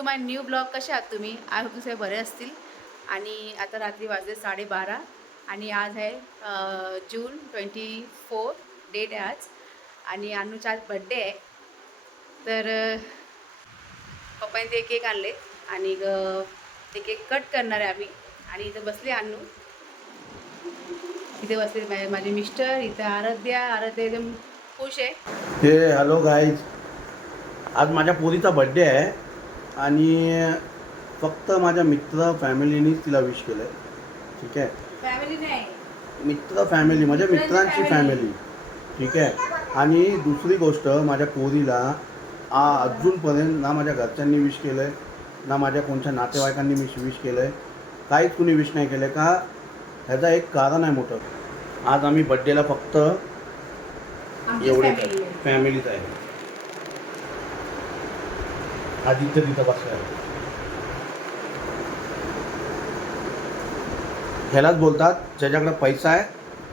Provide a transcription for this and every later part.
To my new blog कसे आहात तुम्ही? आय होप तुझे बरे असतील. आणि आता रात्री वाजले साडेबारा आणि आज आहे जून ट्वेंटी फोर डेट आहे आज. आणि अन्नूचा आज बड्डे आहे. तर पप्पाने ते केक आणले आणि ग- ते केक कट करणार आहे आम्ही. आणि इथं बसले अन्नू इथे बसले माझे माझे मिस्टर इथं आराध्या. आराध्या एकदम खुश आहे. हे हॅलो गाईज आज माझ्या पोरीचा बड्डे आहे. आणि फक्त माझ्या मित्र फॅमिलीनीच तिला विश केलं आहे ठीक आहे? फॅमिली नाही मित्र फॅमिली म्हणजे मित्रांची फॅमिली ठीक आहे? आणि दुसरी गोष्ट माझ्या पोरीला आ अजूनपर्यंत ना माझ्या घरच्यांनी विश केलं आहे ना माझ्या कोणत्या नातेवाईकांनी मी विश केलं आहे काहीच कुणी विश नाही केलं का? ह्याचं एक कारण आहे मोठं. आज आम्ही बड्डेला फक्त एवढे. फॅमिलीच आहे. आदित्य तिथं बसलाय ह्यालाच बोलतात ज्याच्याकडे पैसा आहे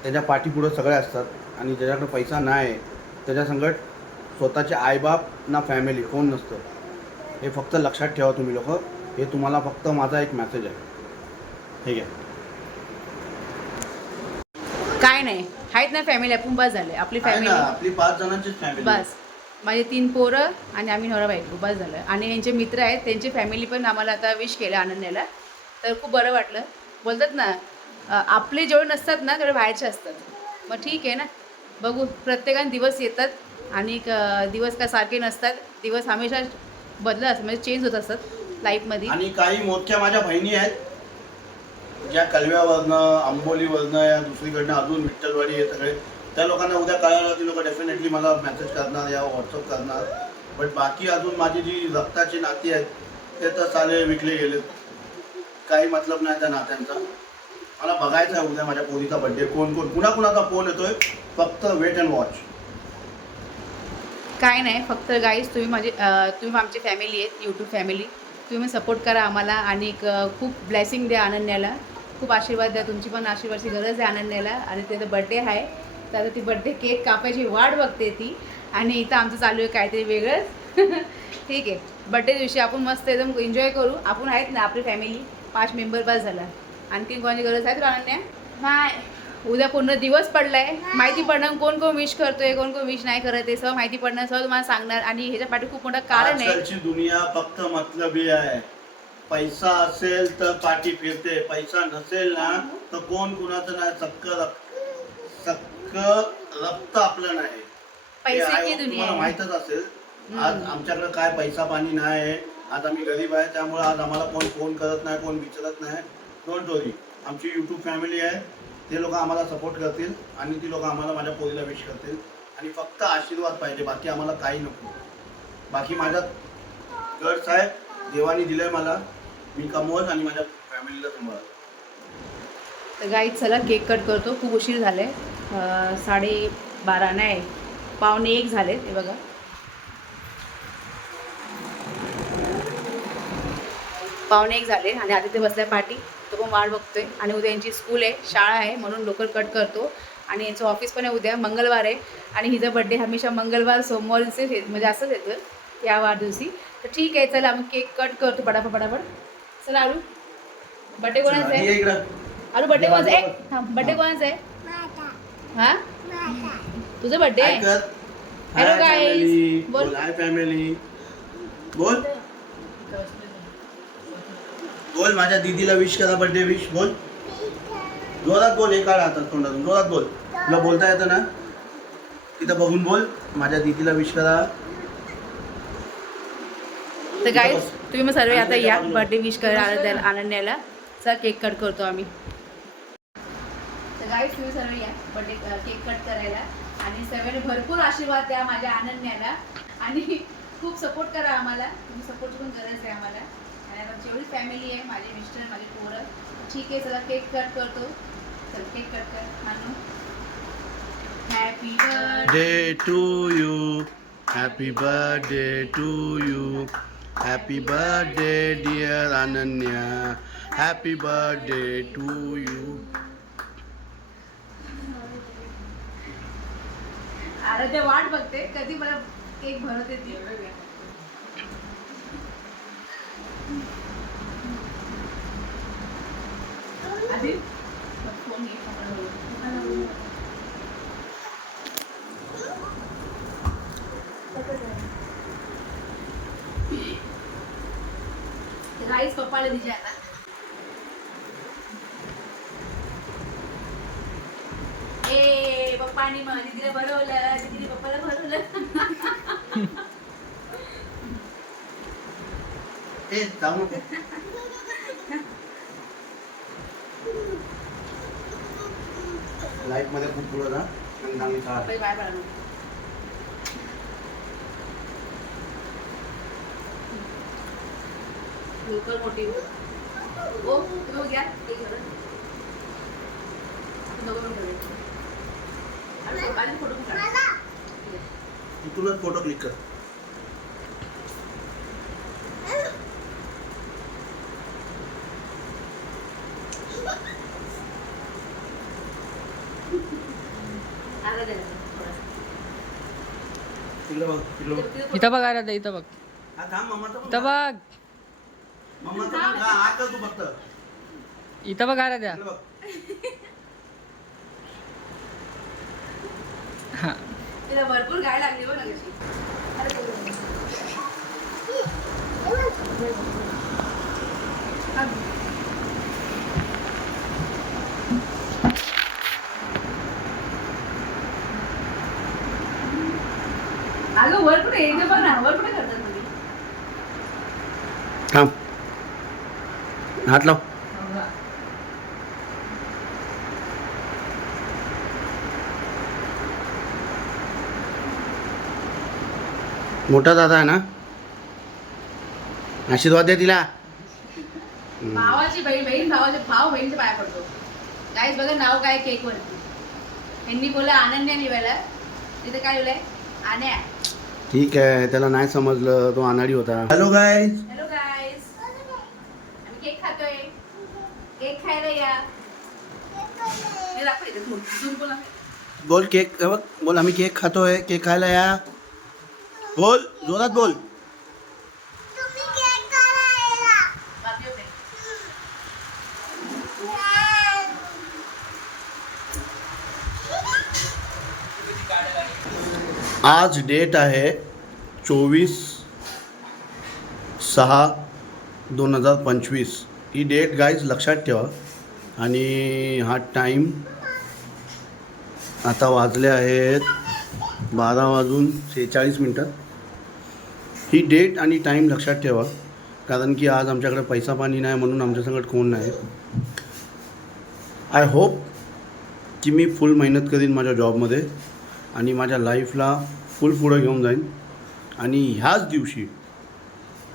त्याच्या पाठीपुढं सगळे असतात. आणि ज्याच्याकडे पैसा नाही त्याच्या संगत स्वतःचे आईबाप ना फॅमिली कोण नसतं. हे फक्त लक्षात ठेवा तुम्ही लोक. हे तुम्हाला फक्त माझा एक मेसेज आहे. ठीक आहे? काय नाही. आहेत ना फॅमिली आपण बस झाले. आपली आहे फॅमिली आपली पाच जणांचीच फॅमिली बस. माझे तीन पोरं आणि आम्ही नवरा बायको बस झालं. आणि यांचे मित्र आहेत त्यांची फॅमिली पण आम्हाला आता विश केलं आनंदाला. तर खूप बरं वाटलं. बोलतात ना आपले जेवढे नसतात ना तेवढे बाहेरचे असतात. मग ठीक आहे ना. बघू प्रत्येकाने दिवस येतात आणि दिवस काय सारखे नसतात. दिवस हमेशा बदलत असतात म्हणजे चेंज होत असतात लाईफमध्ये आणि काही मोठ्या माझ्या बहिणी आहेत ज्या कलव्यावरनं आंबोलीवरनं या दुसरीकडनं अजून विठ्ठलवाडी हे सगळे त्या लोकांना उद्या कळालं ती लोक डेफिनेटली मला मेसेज करणार या व्हॉट्सअप करणार. बट बाकी अजून माझी जी रक्ताची नाती आहेत ते तर चाले विकले गेले काही मतलब नाही त्या नात्यांचा. मला बघायचं आहे उद्या माझ्या पोरीचा बड्डे कोण कोण? कुणा कुणाचा फोन येतोय? फक्त वेट अँड वॉच काय नाही फक्त गाईज तुम्ही माझी तुम्ही आमची फॅमिली आहेत यूट्यूब फॅमिली तुम्ही सपोर्ट करा आम्हाला आणि एक, खूप ब्लेसिंग द्या अनन्याला खूप आशीर्वाद द्या. तुमची पण आशीर्वादची गरज आहे अनन्याला आणि त्याचा बड्डे आहे. तर आता ती बड्डे केक कापायची वाट बघते ती. आणि इथं आमचं चालू आहे काहीतरी वेगळंच. ठीक आहे. बड्डे दिवशी आपण मस्त एकदम एन्जॉय करू. आपण आहेत ना आपली फॅमिली पाच मेंबर बस झाला. आणखीन कोणाची गरज आहे तुला अनन्या? नाही. उद्या पूर्ण दिवस पडलाय. माहिती पडणार कोण कोण विश करतोय कोण कोण विश नाही करत आहे सगळं माहिती पडणार सगळं तुम्हाला सांगणार. आणि ह्याच्या पाठी खूप मोठं कारण आहे. दुनिया फक्त मतलबी आहे. पैसा असेल तर पाठी फिरते. पैसा नसेल ना तर कोण कुणाचं नाही रक्त रक्त आपलं नाही. हे पैशाची आहे, दुनिया तुम्हाला आहे. माहीतच असेल. आज आमच्याकडे काय पैसा पाणी नाही. आहे आज आम्ही गरीब आहे त्यामुळे आज आम्हाला कोण फोन करत नाही कोण विचारत नाही. डोंट वरी आमची यूट्यूब फॅमिली आहे. ते लोक आम्हाला सपोर्ट करतील आणि ती लोक आम्हाला माझ्या पोरीला विश करतील. आणि फक्त आशीर्वाद पाहिजे बाकी आम्हाला काही नको. बाकी माझ्यात गट्स आहे देवाने दिलंय मला. मी कमवत आणि माझ्या फॅमिलीला सांभाळत. तर गाई चला केक कट करतो. खूप उशीर झाले साडे बारा नाही पावणे एक झाले हे बघा. पावणे एक झाले आणि आता ते बसलाय पाठी तो पण वाट बघतोय. आणि उद्या यांची स्कूल आहे शाळा आहे म्हणून लवकर कट करतो. आणि यांचं ऑफिस पण आहे उद्या मंगळवार आहे. आणि हिचा बड्डे हमेशा मंगळवार सोमवारचे म्हणजे असंच येतं या वाढदिवशी. तर ठीक आहे चला मग केक कट करतो पटापट पटापट. चला आरू बड्डे कोणाचा आहे. अरे बर्थडे कोणाचा आहे? बर्थडे कोणाचा आहे? हा? तुझा बर्थडे कर guys. फॅमिली बोल. हाय फॅमिली बोल. बोल माझ्या दीदीला विश करा बर्थडे विश बोल. जोरात बोल एका हातात तोंडातून. जोरात बोल. तुला बोलता येतं ना? तिथं बघून बोल. माझ्या दीदीला विश करा. तर गाईज तुम्ही मग सर्व आता या बर्थडे विश करायला आनंद आनंदाला चला केक कट करतो आम्ही. तर गाईज तुम्ही सर्व या. बर्थडे केक कट करायला. आणि सर्वांनी भरपूर आशीर्वाद द्या माझ्या आनंदण्याला आणि खूप सपोर्ट करा आम्हाला. तुम्ही सपोर्टची पण गरज आहे आम्हाला. आणि आता जेवढी फॅमिली आहे माझे मिस्टर माझे पोरं ठीक आहे चला केक कट करतो. चल केक कट कर मानू. Happy birthday to you happy birthday to you happy birthday dear Ananya happy birthday to you अरे ते वाट बघते. कधी मला केक भरत येते. आधी फोन पप्पाला राईस पप्पाला दिजे आता. ए पप्पानी मग दीदीला भरवलं दीदीने पप्पाला भरवलं. ए जाऊ नको लाईफमध्ये खूप पुढं जा. आणि चांगली बाय पडा लोकल मोठी. ओ तुम्ही घ्या एक नको पप्पाने फोटो क्लिक कर. इथं बघ आराध्या इथं बघ. इथं बघ. इथं बघ आराध्या. तिकडे हा. तिला भरपूर गाय लागली बघ ना. अगं वर कुठे? इथे बघ ना. वर कुठे करतात तुम्ही थांब. हात लाव. मोठा दादा आहे ना? आशीर्वाद द्या तिला. भावाची बहीण बहीण भावाचे भाव बहीणचे पाया पडतो. काहीच बघा नाव काय केक वरती. यांनी बोला आनंद्या निघाला तिथे काय लिहिलंय आण्या ठीक आहे त्याला नाही समजलं तो अनाडी होता. हॅलो गाय हॅलो गाईस आम्ही केक खातोय. केक खायला या. हे दाखव इथे. झूम झूम बोला बोल केक हे बघ बोल आम्ही केक खातोय. केक खायला या. बोल जोरात बोल. आज डेट आहे चोवीस सहा दोन हजार पंचवीस. ही डेट गाईज लक्षात ठेवा. आणि हा टाईम आता वाजले आहेत बारा वाजून सेहेचाळीस मिनटं. ही डेट आणि टाईम लक्षात ठेवा कारण की आज आमच्याकडे पैसा पाणी नाही म्हणून आमच्यासंगत कोण नाही. आय होप की मी फुल मेहनत करीन माझ्या जॉबमध्ये आणि माझ्या लाईफला फुल पुढं घेऊन जाईन. आणि ह्याच दिवशी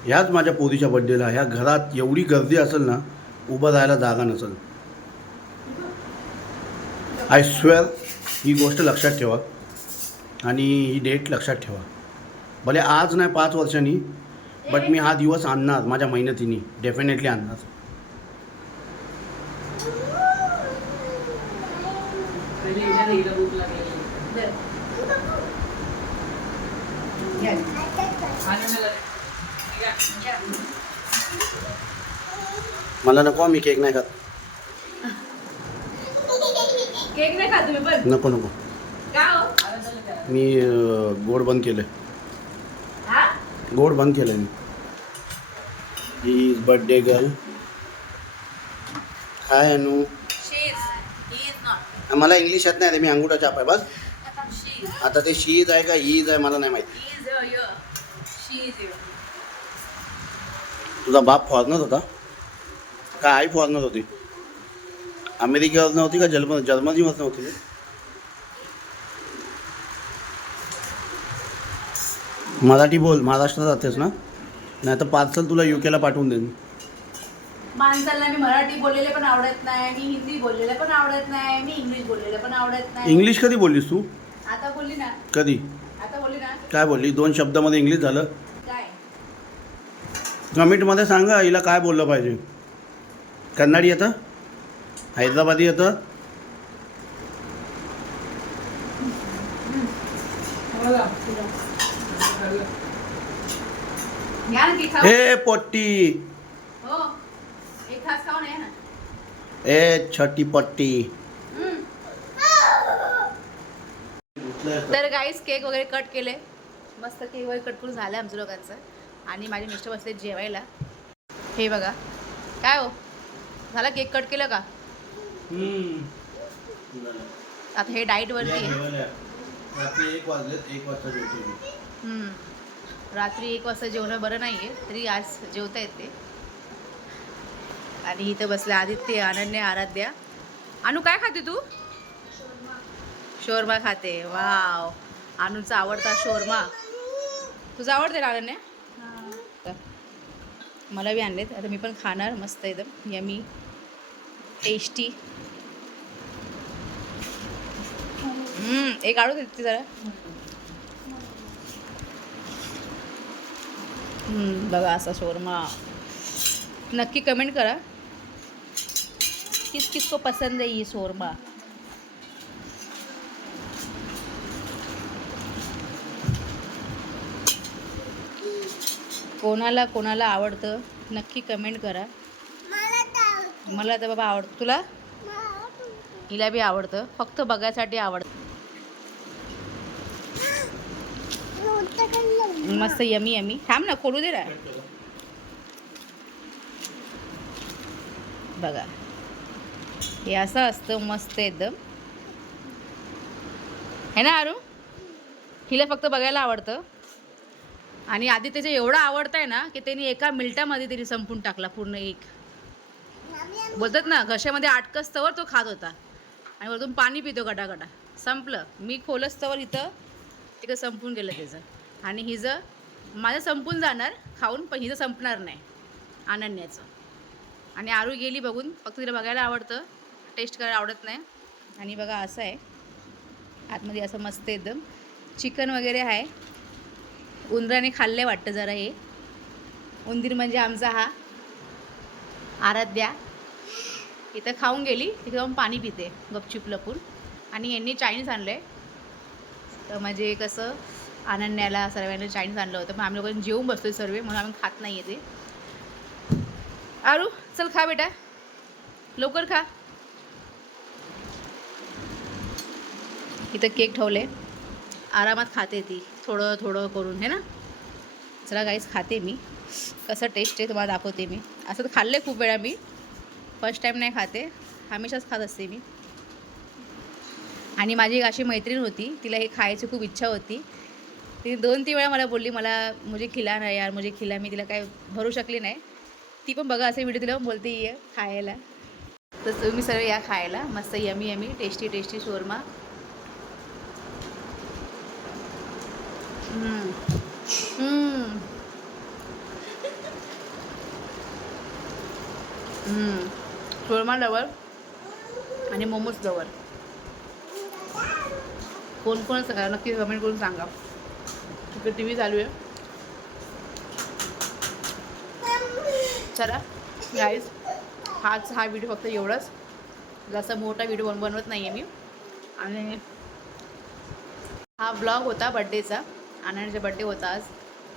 ह्याच माझ्या पोरीच्या बड्डेला ह्या घरात एवढी गर्दी असेल ना उभं राहायला जागा नसेल. आय स्वेअर ही गोष्ट लक्षात ठेवा आणि ही डेट लक्षात ठेवा. भले आज नाही पाच वर्षांनी बट मी हा दिवस आणणार माझ्या मेहनतीने डेफिनेटली आणणार. मला. नको मी केक नाही खात. केक नाही खा तुम्ही पण. नको नको. का हो? मी गोड बंद केलं गोड बंद केलं मी. ही birthday girl hi Anu she is he is not मला इंग्लिश येत नाही रे मी अंगुठा चाप आहे बस. शी इज आता ते शीज आहे का हीज आहे मला नाही माहिती. ही इज शी इज तुझा बाप फॉरनर होता. का आई फॉरनर होती? अमेरिकेवर नव्हती का जर्मन जर्मनीवर नव्हती मराठी बोल महाराष्ट्रात राहतेस ना? नाही तर पार्सल तुला यू केला पाठवून देईन. माणसाला मी मराठी बोललेले पण आवडत नाही मी हिंदी बोललेलं पण आवडत नाही मी इंग्लिश बोललेलं पण आवडत नाही. इंग्लिश कधी बोललीस तू? आता बोलली ना. कधी? आता बोलली ना. काय बोलली? दोन शब्दामध्ये इंग्लिश झालं? काय? कमेंटमध्ये सांगा हिला काय बोललं पाहिजे. कन्नडी येतं? हैदराबादी येतं? घ्या ना की खाऊ हे पोट्टी। खास खाऊन आहे ना? ए छटी पट्टी। तर गाईस केक वगैरे कट केले. मस्त केक वगैरे कट करून झालं आमचं लोकांचं आणि माझे मिस्टर बसले जेवायला. हे बघा. काय हो? झाला केक कट केलं का? आता हे डाईटवरती आहे. रात्री एक वाजलेत एक वाजता. रात्री एक वाजता जेवणं बरं नाही आहे तरी आज जेवता येते. आणि इथं बसले आदित्य अनन्य आराध्या. अनु काय खाते तू? शोरमा खाते. वाव. अनुचा आवडता शोरमा. तुझा आवडते ना अनन्या? मला बी आणलेत. आता मी पण खाणार मस्त एकदम. यमी. टेस्टी. एक आडू देते जरा. बघा असा शोरमा. नक्की कमेंट करा. किस किस को पसंद है ये शोरमा? कोणाला कोणाला आवडतं? नक्की कमेंट करा. मला तर बाबा आवडतं. तुला? हिला बी आवडतं. फक्त बघायसाठी आवडतं. मस्त यमी यमी थांब ना खोलू दे ना. बघा. हे असं असतं मस्त एकदम. है ना आरू हिला फक्त बघायला आवडतं. आणि आधी त्याचं एवढं आवडतं आहे ना की त्यांनी एका मिनिटामध्ये त्यांनी संपून टाकला पूर्ण एक. बोलतात ना घशामध्ये आटकस्तवर तो खात होता. आणि वरतून पाणी पितो गटागटा. संपलं. मी खोलस्तवर इथं तिकडे संपून गेलं त्याचं. आणि हिचं माझं संपून जाणार खाऊन पण हिचं संपणार नाही अनन्याचं. आणि आरू गेली बघून फक्त तिला बघायला आवडतं. टेस्ट करायला आवडत नाही. आणि बघा असं आहे. आतमध्ये असं मस्त एकदम चिकन वगैरे आहे. उंदराने खाल्ले वाटतं जरा हे. उंदीर म्हणजे आमचा हा आराध्या. इथं खाऊन गेली तिथे जाऊन पाणी पिते गपचूप लपून. आणि यांनी चायनीज आणलं आहे तर म्हणजे कसं अनन्याला सर्वांना चायनीज आणलं होतं. मग आम्ही लोकांनी जेवून बसतो सर्व म्हणून आम्ही खात नाही आहे ते. आरू चल खा बेटा. लवकर खा. इथं केक ठेवले आरामात खाते ती. थोडं थोडं करून है ना? चला गाईच खाते मी. कसं टेस्ट आहे तुम्हाला दाखवते मी. असं तर खाल्लं खूप वेळा मी. फर्स्ट टाईम नाही खाते. हमेशाच खात असते मी. आणि माझी एक अशी मैत्रीण होती तिला हे खायची खूप इच्छा होती. ती दोन तीन वेळा मला बोलली मला मुझे खिला ना यार मुझे खिला मी तिला काय भरू शकली नाही. ती पण बघा असे व्हिडिओ तिला पण बोलते ये खायला. तर तुम्ही सर्व या खायला मस्त yummy yummy tasty tasty shawarma. Shawarma lover आणि मोमोज लवर कोण कोण स- नक्की कमेंट करून सांगा. तिकडे टी व्ही चालू आहे. चला गाईज हाच हा व्हिडिओ फक्त एवढंच. जास्त मोठा व्हिडिओ बन बनवत नाही आहे मी. आणि हा ब्लॉग होता बड्डेचा आनंदचा बड्डे होता आज.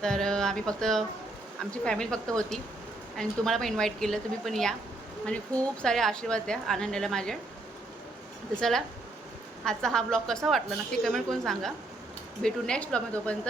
तर आम्ही फक्त आमची फॅमिली फक्त होती. आणि तुम्हाला पण इन्व्हाइट केलं तुम्ही पण या. आणि खूप सारे आशीर्वाद द्या आनंदाला माझ्या. तर चला आजचा हा ब्लॉग कसा वाटला नक्की कमेंट करून सांगा. भेटू नेक्स्ट ब्लॉगमध्ये तोपर्यंत.